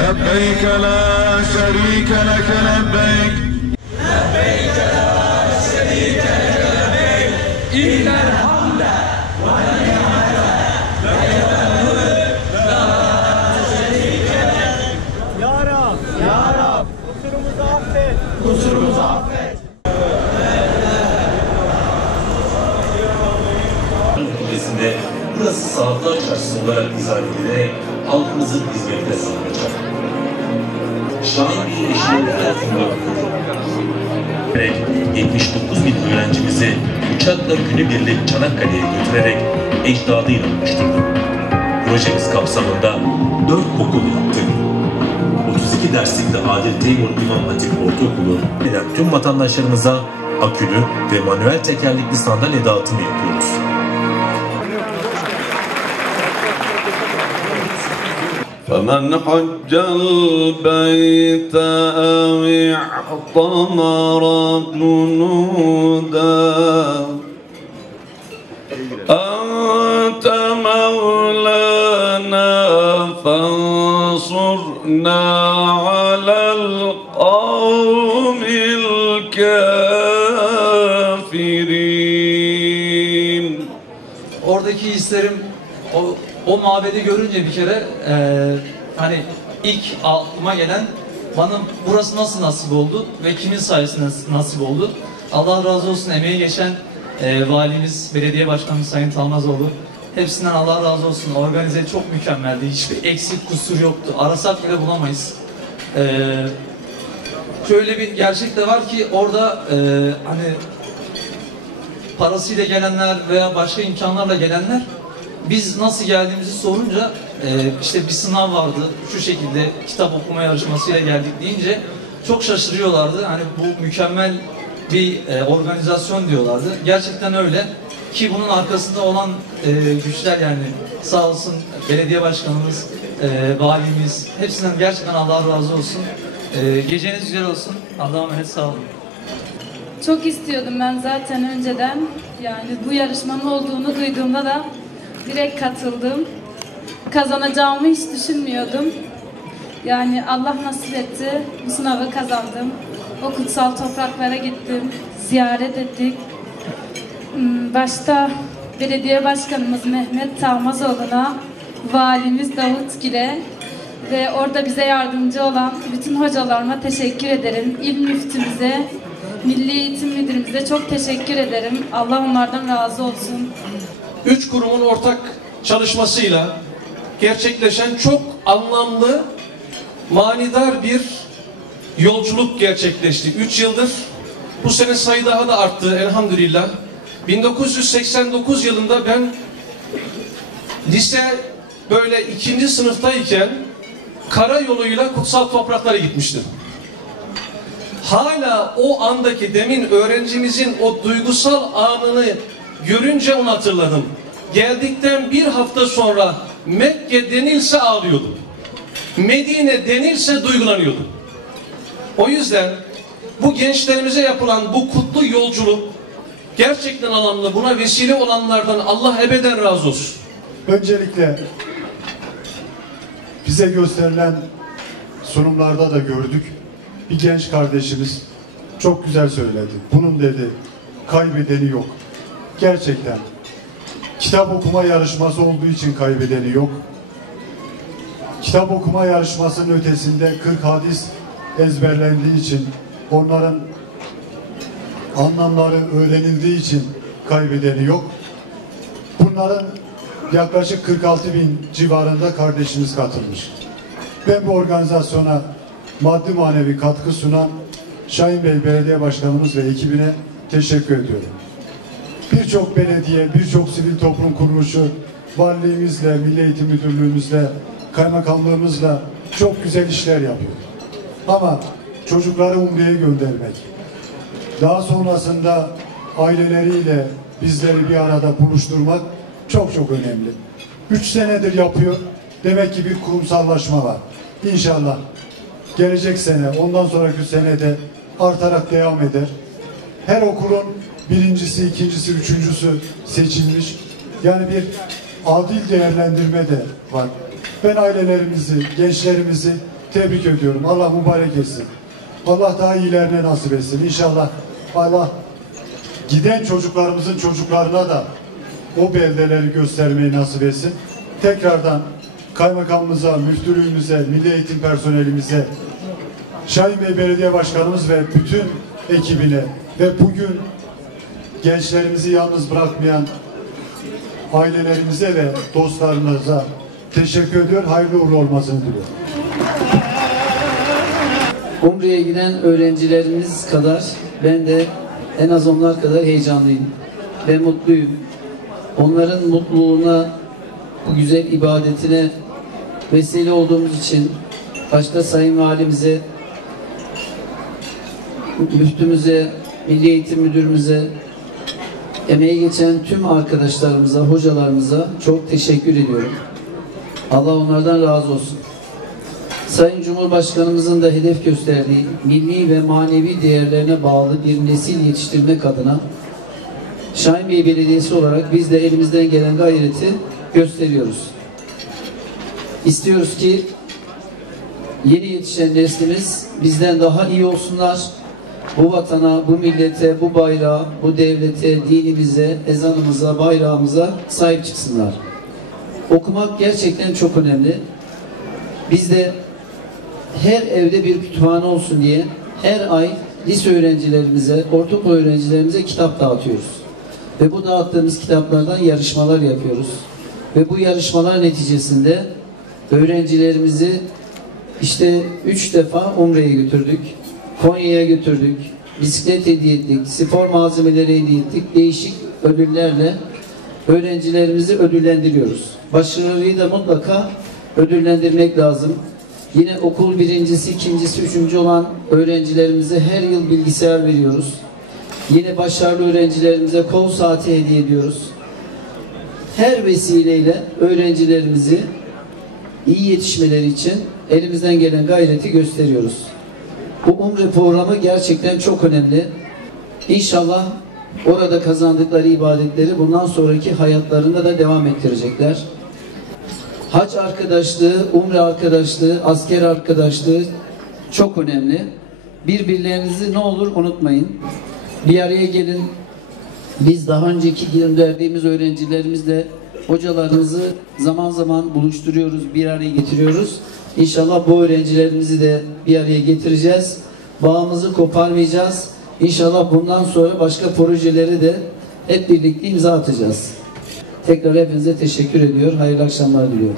لبيك لا شريك لك لبيك لبيك لا شريك لك لبيك إن الحمد والنعمة لك والملك لا شريك لك. Ya Rab, Ya Rab, kusurumuzu affet. Kusurumuzu affet. Ülkesinde burası Sağlıklar Çarşısı olarak izah edilerek halkımızın hizmetine sunulacak. Şahin bir eşliğinde sunularak 79 bin öğrencimizi uçakla günübirlik Çanakkale'ye götürerek ecdadıyla buluşturdu. Projemiz kapsamında 4 okul yaptık. 32 derslikte Adil Teymur İmam Hatip Ortaokulu tüm vatandaşlarımıza akülü ve manuel tekerlekli sandalye dağıtımı yapıyoruz. فمن حج البيت أو اعتمر جنودا أنت مولانا فانصرنا على القوم الكافرين. Oradaki hislerim o mabedi görünce bir kere hani ilk aklıma gelen bana burası nasıl nasip oldu ve kimin sayesinde nasip oldu. Allah razı olsun emeği geçen valimiz, belediye başkanımız Sayın Talmazoğlu. Hepsinden Allah razı olsun. Organize çok mükemmeldi. Hiçbir eksik kusur yoktu. Arasak bile bulamayız. Şöyle bir gerçek de var ki orada hani parasıyla gelenler veya başka imkanlarla gelenler biz nasıl geldiğimizi sorunca işte bir sınav vardı, şu şekilde kitap okuma yarışmasıyla geldik deyince çok şaşırıyorlardı. Hani bu mükemmel bir organizasyon diyorlardı. Gerçekten öyle ki bunun arkasında olan güçler yani sağ olsun belediye başkanımız, valimiz, hepsinden gerçekten Allah razı olsun. Geceniz güzel olsun. Allah'a emanet, sağ olun. Çok istiyordum ben zaten önceden. Yani bu yarışmanın olduğunu duyduğumda da direkt katıldım. Kazanacağımı hiç düşünmüyordum. Yani Allah nasip etti. Bu sınavı kazandım. O kutsal topraklara gittim. Ziyaret ettik. Başta belediye başkanımız Mehmet Talmazoğlu'na, valimiz Davutgil'e ve orada bize yardımcı olan bütün hocalarıma teşekkür ederim. İl müftümüze, Milli Eğitim Müdürümüze çok teşekkür ederim. Allah onlardan razı olsun. 3 kurumun ortak çalışmasıyla gerçekleşen çok anlamlı, manidar bir yolculuk gerçekleşti. 3 yıldır bu sene sayı daha da arttı elhamdülillah. 1989 yılında ben lise böyle 2. sınıftayken karayoluyla kutsal topraklara gitmiştim. Hala o andaki demin öğrencimizin o duygusal anını görünce onu hatırladım. Geldikten bir hafta sonra Mekke denilse ağlıyordum. Medine denilse duygulanıyordum. O yüzden bu gençlerimize yapılan bu kutlu yolculuk gerçekten anlamlı. Buna vesile olanlardan Allah ebeden razı olsun. Öncelikle bize gösterilen sunumlarda da gördük. Bir genç kardeşimiz çok güzel söyledi. Bunun dedi kaybedeni yok. Gerçekten kitap okuma yarışması olduğu için kaybedeni yok. Kitap okuma yarışmasının ötesinde 40 hadis ezberlendiği için, onların anlamları öğrenildiği için kaybedeni yok. Bunların yaklaşık 46 bin civarında kardeşimiz katılmış. Ben bu organizasyona maddi manevi katkı sunan Şahin Bey Belediye Başkanımız ve ekibine teşekkür ediyorum. Birçok belediye, birçok sivil toplum kuruluşu, valiliğimizle, Milli Eğitim Müdürlüğümüzle, kaymakamlığımızla çok güzel işler yapıyor. Ama çocukları Umre'ye göndermek, daha sonrasında aileleriyle bizleri bir arada buluşturmak çok çok önemli. 3 senedir yapıyor. Demek ki bir kurumsallaşma var. İnşallah gelecek sene, ondan sonraki senede artarak devam eder. Her okulun birincisi, ikincisi, üçüncüsü seçilmiş. Yani bir adil değerlendirme de var. Ben ailelerimizi, gençlerimizi tebrik ediyorum. Allah mübarek etsin. Allah daha iyilerine nasip etsin. İnşallah Allah giden çocuklarımızın çocuklarına da o beldeleri göstermeyi nasip etsin. Tekrardan kaymakamımıza, müftülüğümüze, milli eğitim personelimize, Şahin Bey Belediye Başkanımız ve bütün ekibine ve bugün gençlerimizi yalnız bırakmayan ailelerimize ve dostlarımıza teşekkür ediyor. Hayırlı uğurlu olmasını diliyorum. Umre'ye giden öğrencilerimiz kadar ben de en az onlar kadar heyecanlıyım ve mutluyum. Onların mutluluğuna, bu güzel ibadetine vesile olduğumuz için başta Sayın Valimize, müftümüze, Milli Eğitim Müdürümüze, emeği geçen tüm arkadaşlarımıza, hocalarımıza çok teşekkür ediyorum. Allah onlardan razı olsun. Sayın Cumhurbaşkanımızın da hedef gösterdiği milli ve manevi değerlerine bağlı bir nesil yetiştirmek adına Şahin Bey Belediyesi olarak biz de elimizden gelen gayreti gösteriyoruz. İstiyoruz ki yeni yetişen neslimiz bizden daha iyi olsunlar. Bu vatana, bu millete, bu bayrağa, bu devlete, dinimize, ezanımıza, bayrağımıza sahip çıksınlar. Okumak gerçekten çok önemli. Biz de her evde bir kütüphane olsun diye her ay lise öğrencilerimize, ortaokul öğrencilerimize kitap dağıtıyoruz. Ve bu dağıttığımız kitaplardan yarışmalar yapıyoruz. Ve bu yarışmalar neticesinde öğrencilerimizi işte 3 defa Umre'ye götürdük. Konya'ya götürdük. Bisiklet hediye ettik. Spor malzemeleri hediye ettik. Değişik ödüllerle öğrencilerimizi ödüllendiriyoruz. Başarıyı da mutlaka ödüllendirmek lazım. Yine okul birincisi, ikincisi, üçüncü olan öğrencilerimize her yıl bilgisayar veriyoruz. Yine başarılı öğrencilerimize kol saati hediye ediyoruz. Her vesileyle öğrencilerimizi iyi yetişmeleri için elimizden gelen gayreti gösteriyoruz. Bu Umre programı gerçekten çok önemli. İnşallah orada kazandıkları ibadetleri bundan sonraki hayatlarında da devam ettirecekler. Hac arkadaşlığı, Umre arkadaşlığı, asker arkadaşlığı çok önemli. Birbirlerinizi ne olur unutmayın. Bir araya gelin. Biz daha önceki gönderdiğimiz öğrencilerimizle hocalarımızı zaman zaman buluşturuyoruz, bir araya getiriyoruz. İnşallah bu öğrencilerimizi de bir araya getireceğiz. Bağımızı koparmayacağız. İnşallah bundan sonra başka projeleri de hep birlikte imza atacağız. Tekrar hepinize teşekkür ediyor. Hayırlı akşamlar diliyorum.